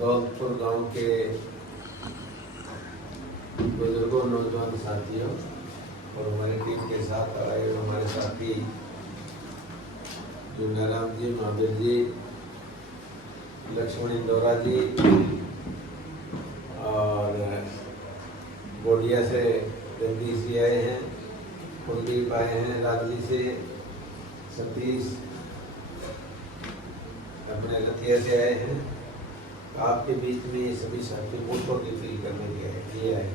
दौलतपुर गांव के बुजुर्गों, नौजवान साथियों और हमारी टीम के साथ आए हमारे साथी जुनाराम जी, महावीर जी, लक्ष्मण इंदौरा जी और बोडिया से जगदीश जी आए हैं, कुलदीप आए हैं, राजली से सतीश अपने लथिया से आए हैं। आपके बीच में ये सभी साथी वोटों की फील करने के लिए आए।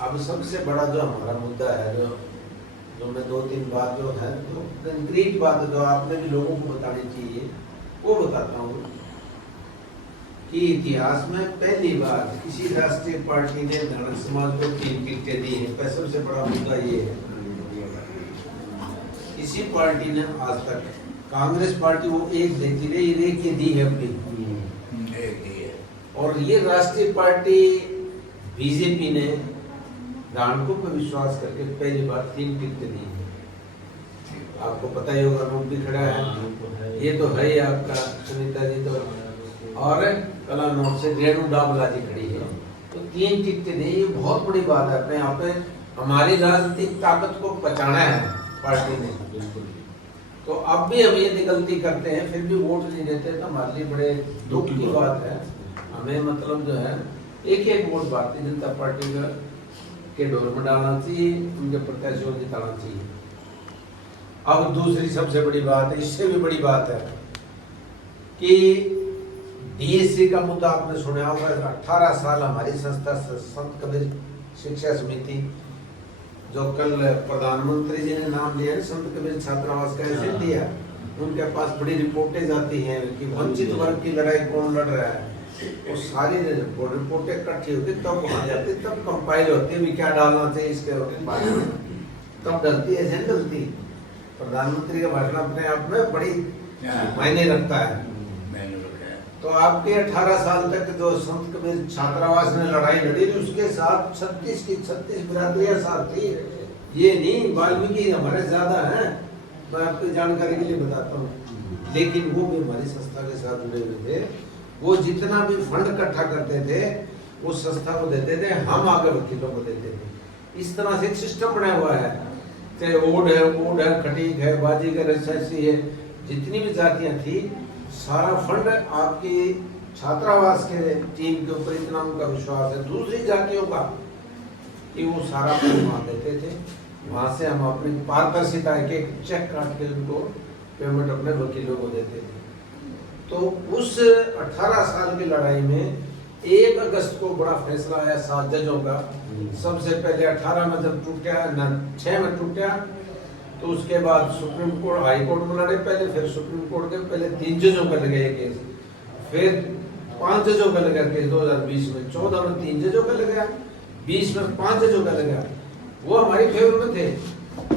अब सबसे बड़ा जो हमारा मुद्दा है, जो मैं 2-3 बात जो है तो कंक्रीट बात जो आपने भी लोगों को बतानी चाहिए वो बताता हूँ कि इतिहास में पहली बार किसी राष्ट्रीय पार्टी ने धनक समाज को 3 टिकटें दी है। सबसे बड़ा मुद्दा ये है, किसी पार्टी ने आज तक, कांग्रेस पार्टी वो एक देती रही, एक ही दी है अपनी, एक दी है। और ये राष्ट्रीय पार्टी बीजेपी ने नागरिकों पर विश्वास करके पहली बार 3 टिकटें दी है। आपको पता ही होगा, नोट भी खड़ा है, ये तो है ही आपका सुनीता जी तो, और कला नोट से रेणु डाबला जी खड़ी है, तो 3 टिकटें दी। ये बहुत बड़ी बात है, अपने यहाँ पे हमारी राजनीतिक ताकत को बचाना है पार्टी ने। तो अब भी हम ये गलती करते हैं, फिर भी वोट नहीं देते, तो हमारे लिए बड़े दुख की बात है। हमें मतलब जो है एक वोट भारतीय जनता पार्टी के डोर में डालना चाहिए, उनके प्रत्याशियों को जिताना चाहिए। अब दूसरी सबसे बड़ी बात है, इससे भी बड़ी बात है कि डीएससी का मुद्दा आपने सुना होगा। 18 साल हमारी संस्था संत कबीर शिक्षा समिति, जो कल प्रधानमंत्री जी ने नाम लिया है, संत कबीर छात्रावास का ऐसे दिया, उनके पास बड़ी रिपोर्टें जाती हैं कि वंचित वर्ग की लड़ाई कौन लड़ रहा है। वो सारी रिपोर्टें इकट्ठी होती तब वहाँ जाती, तब कंपाइल होती है क्या डालना चाहिए इसके बारे में, तब डलती है। ऐसे डलती प्रधानमंत्री का भाषण अपने आप में बड़ी मायने रखता है। तो आपके 18 साल तक जो संत कबीर छात्रावास ने लड़ाई लड़ी, उसके साथ 36 बिरादरियां साथ थी। ये नहीं वाल्मीकि हमारे ज्यादा हैं, मैं आपकी जानकारी के लिए बताता हूँ, लेकिन वो भी हमारी संस्था के साथ जुड़े हुए थे। वो जितना भी फंड इकट्ठा करते थे उस संस्था को देते थे, हम आगे वकीलों को देते थे। इस तरह से एक सिस्टम बना हुआ है, चाहे ओड है, खटीक है, बाजीगर है, जितनी भी जातियां थी, सारा फंड आपकी छात्रावास के टीम के ऊपर इतना उनका विश्वास है, दूसरी जातियों का, कि वो सारा फंड वहाँ देते थे। वहाँ से हम अपनी पारदर्शिता एक चेक काट के उनको पेमेंट अपने वकीलों को देते थे। तो उस 18 साल की लड़ाई में 1 अगस्त को बड़ा फैसला आया 7 जजों का। सबसे पहले 18 में जब टूटा, 6 में टूटा, तो उसके बाद सुप्रीम कोर्ट, हाई कोर्ट में लड़े पहले, फिर सुप्रीम कोर्ट के पहले 3 जजों का लगा केस, फिर 5 जजों का लगा केस 2020 में, 14 में 3 जजों का लगा, 20 में 5 जजों का लगा। वो हमारी फेवर में थे,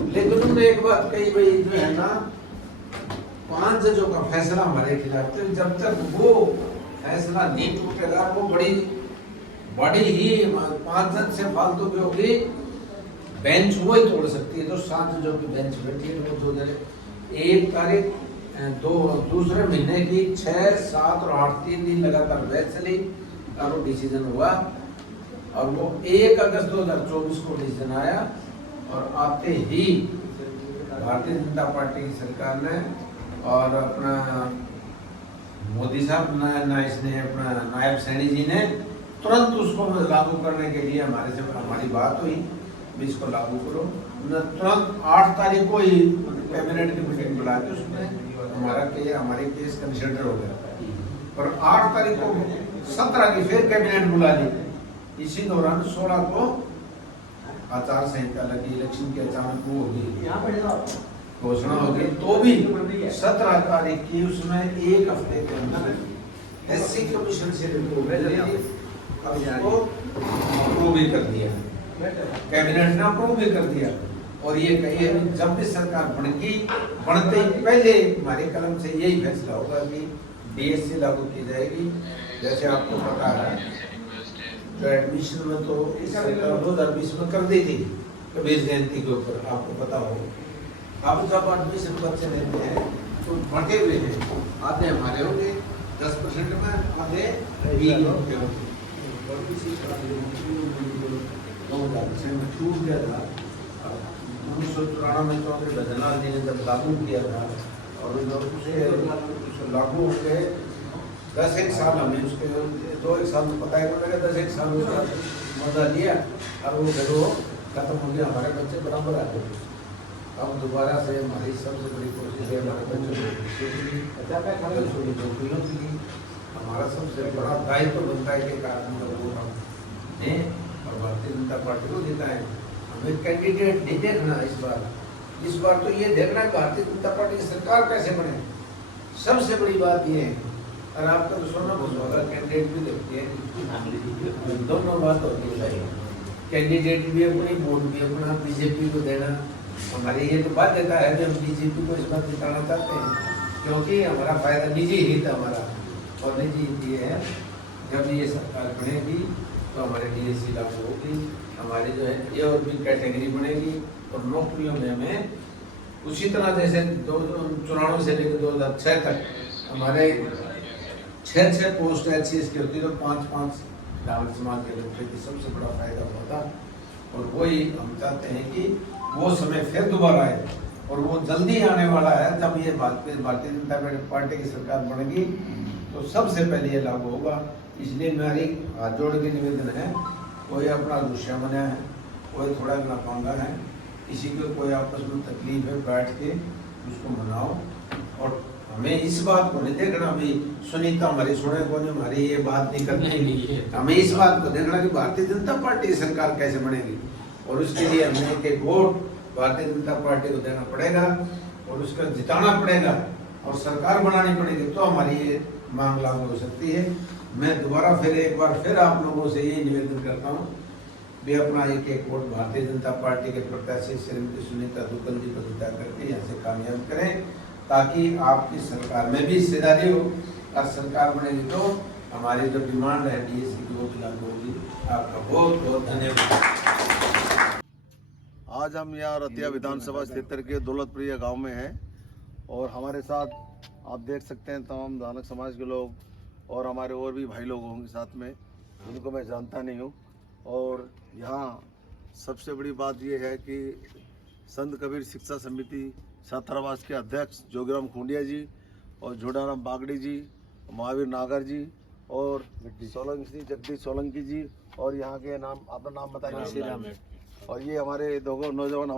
लेकिन उन्होंने एक बात कही, भाई जो है ना 5 जजों का फैसला हमारे खिलाफ, तो जब तक वो फैसला नहीं टूटेगा, वो बड़ी ही 5 जज से फालतू की होगी, बेंच वो ही तोड़ सकती है। तो 7 जजों की बेंच बैठी है। 1 तारीख दूसरे महीने की 6, 7 और 8 3 दिन लगातार बहस चली और वो डिसीजन हुआ, और वो 1 अगस्त 2024 को डिसीजन आया। और आते ही भारतीय जनता पार्टी की सरकार ने और अपना मोदी साहब ने अपना नायब सैनी जी ने तुरंत उसको लागू करने के लिए हमारी बात हुई, इसको लागू करो। तुरंत 8 तारीख को ही कैबिनेट की मीटिंग बुला के उसमें हमारे केस कंसिडर हो गया। और 8 तारीख को 17 की फिर कैबिनेट बुला ली। इसी दौरान 16 को आचार संहिता लगी, इलेक्शन की अचानक वो होगी, घोषणा होगी, तो भी 17 तारीख की उसमें 1 हफ्ते के अंदर एससी कमीशन से रिपोर्ट अप्रूव भी कर दिया, कैबिनेट ने अप्रूव भी कर दिया। और ये कहिए जब भी सरकार बनते ही पहले हमारे कलम से यही फैसला होगा कि डीएससी लागू की जाएगी। जैसे आपको पता है तो एडमिशन में तो इस सरकार 2020 में कर दी थी कबीर जयंती के ऊपर, आपको पता हो। अब जब एडमिशन बच्चे लेते हैं तो बटे हुए हैं, आधे हमारे होंगे, 50% में आधे वीक होते हैं। और इसी तरह छूट गया था 1994 में चौधरी भजनलाल जी ने जब लागू किया था और उसे लागू हो गए 10-1 साल हमें उसके 2-1 साल में पता है कि 10-1 साल उसका मजा लिया और वो फिर वो खत्म हो गया। हमारे बच्चे बराबर आते थे। अब दोबारा से हमारी सबसे बड़ी कोशिश है हमारे बच्चों को नौकरियों की। हमारा सबसे बड़ा दायित्व बनता है कि कारण वो हम दें और भारतीय जनता पार्टी को जिताएं। हमें कैंडिडेट नहीं देखना इस बार तो ये देखना है भारतीय जनता पार्टी की सरकार कैसे बने। सबसे बड़ी बात ये है। और आपका तो सोना होगा कैंडिडेट भी देखते हैं, दोनों बात होती है। कैंडिडेट भी अपनी, वोट भी अपना, बीजेपी को देना हमारी ये तो बाध्यता है कि हम बीजेपी को इस बार जिताना चाहते हैं, क्योंकि हमारा फायदा निजी हित हमारा। और निजी हित ये है जब ये सरकार बनेगी तो हमारे डीएसी लागू होगी, हमारी जो है ये और भी कैटेगरी बनेगी और नौकरियों में हमें उसी तरह जैसे 94 से लेकर 2006 तक हमारे 6 पोस्ट SC की होती तो 5 ब्राह्मण समाज के बच्चे की सबसे बड़ा फायदा हुआ था। और वही हम चाहते हैं कि वो समय फिर दोबारा आए और वो जल्दी आने वाला है। जब ये भारतीय जनता पार्टी की सरकार बनेगी तो सबसे पहले ये लागू होगा। इसलिए मेरी हाथ जोड़ के निवेदन है, कोई अपना दुश्मन है, कोई थोड़ा नापांगा है, किसी को कोई आपस में तकलीफ है, बैठ के उसको मनाओ। और हमें इस बात को नहीं देखना भी सुनीता हमारी सुने को नहीं, हमारी ये बात नहीं करनी है। हमें इस बात को देखना कि भारतीय जनता पार्टी की सरकार कैसे बनेगी और उसके लिए हमें एक वोट भारतीय जनता पार्टी को देना पड़ेगा और उसका जिताना पड़ेगा और सरकार बनानी पड़ेगी, तो हमारी ये मांग लागू हो सकती है। मैं दोबारा एक बार फिर आप लोगों से ये निवेदन करता हूँ भी अपना एक वोट भारतीय जनता पार्टी के प्रत्याशी श्रीमती सुनीता दुग्गल जी को जिता करके यहाँ से कामयाब करें, ताकि आपकी सरकार में भी हिस्सेदारी हो और सरकार बनेगी तो हमारी जो डिमांड है डीएसी की वो भी लागू होगी। आपका बहुत बहुत धन्यवाद। आज हम यहाँ रतिया विधानसभा क्षेत्र के दौलतप्रिया गांव में हैं और हमारे साथ आप देख सकते हैं तमाम दानक समाज के लोग और हमारे और भी भाई लोग होंगे साथ में, जिनको मैं जानता नहीं हूँ। और यहाँ सबसे बड़ी बात यह है कि संत कबीर शिक्षा समिति छात्रावास के अध्यक्ष जोगीराम खुंडिया जी और झोड़ाराम बागड़ी जी, महावीर नागर जी और जगदीश सोलंकी जी और यहाँ के नाम, अपना नाम बताइए। और ये हमारे दो नौजवान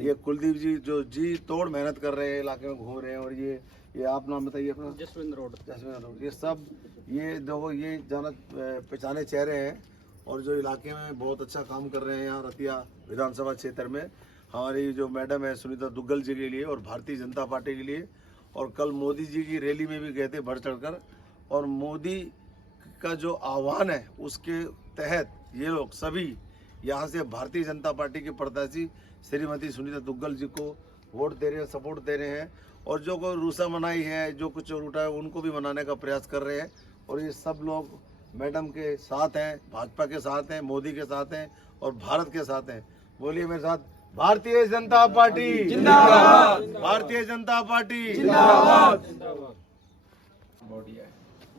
ये कुलदीप जी जो जी तोड़ मेहनत कर रहे हैं, इलाके में घूम रहे हैं। और ये आप नाम बताइए अपना। जसविंद्र रोड। ये सब ये जाना पहचाने चेहरे हैं और जो इलाके में बहुत अच्छा काम कर रहे हैं यहाँ रतिया विधानसभा क्षेत्र में। हमारी जो मैडम है सुनीता दुग्गल जी के लिए और भारतीय जनता पार्टी के लिए। और कल मोदी जी की रैली में भी गए थे बढ़ चढ़कर, और मोदी का जो आह्वान है उसके तहत ये लोग सभी यहाँ से भारतीय जनता पार्टी के प्रत्याशी श्रीमती सुनीता दुग्गल जी को वोट दे रहे हैं, सपोर्ट दे रहे हैं। और जो कोई रूसा मनाई है, जो कुछ रूठा है, उनको भी मनाने का प्रयास कर रहे हैं। और ये सब लोग मैडम के साथ हैं, भाजपा के साथ हैं, मोदी के साथ हैं और भारत के साथ हैं। बोलिए मेरे साथ, भारतीय जनता पार्टी जिंदाबाद, भारतीय जनता पार्टी जिंदाबाद।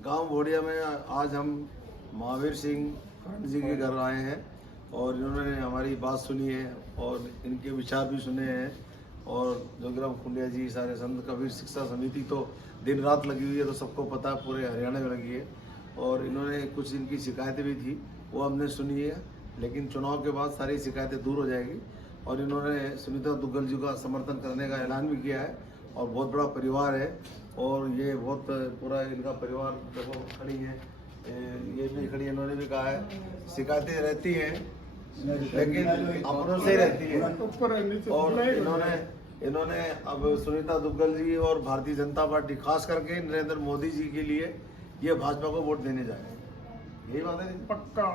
गांव भोडिया में आज हम महावीर सिंह जी के घर आए हैं और इन्होंने हमारी बात सुनी है और इनके विचार भी सुने हैं। और जोगीराम खुंडिया जी, सारे संत कबीर शिक्षा समिति तो दिन रात लगी हुई है, तो सबको पता है, पूरे हरियाणा में लगी है। और इन्होंने कुछ इनकी शिकायतें भी थी, वो हमने सुनी है, लेकिन चुनाव के बाद सारी शिकायतें दूर हो जाएगी। और इन्होंने सुनीता दुग्गल जी का समर्थन करने का ऐलान भी किया है और बहुत बड़ा परिवार है। और ये बहुत पूरा इनका परिवार देखो खड़ी है, ये भी खड़ी है। इन्होंने भी कहा है शिकायतें रहती हैं लेकिन अपनों से रहती है। और इन्होंने अब सुनीता दुग्गल जी और भारतीय जनता पार्टी, खास करके नरेंद्र मोदी जी के लिए ये भाजपा को वोट देने जाए, यही बात है। पक्का।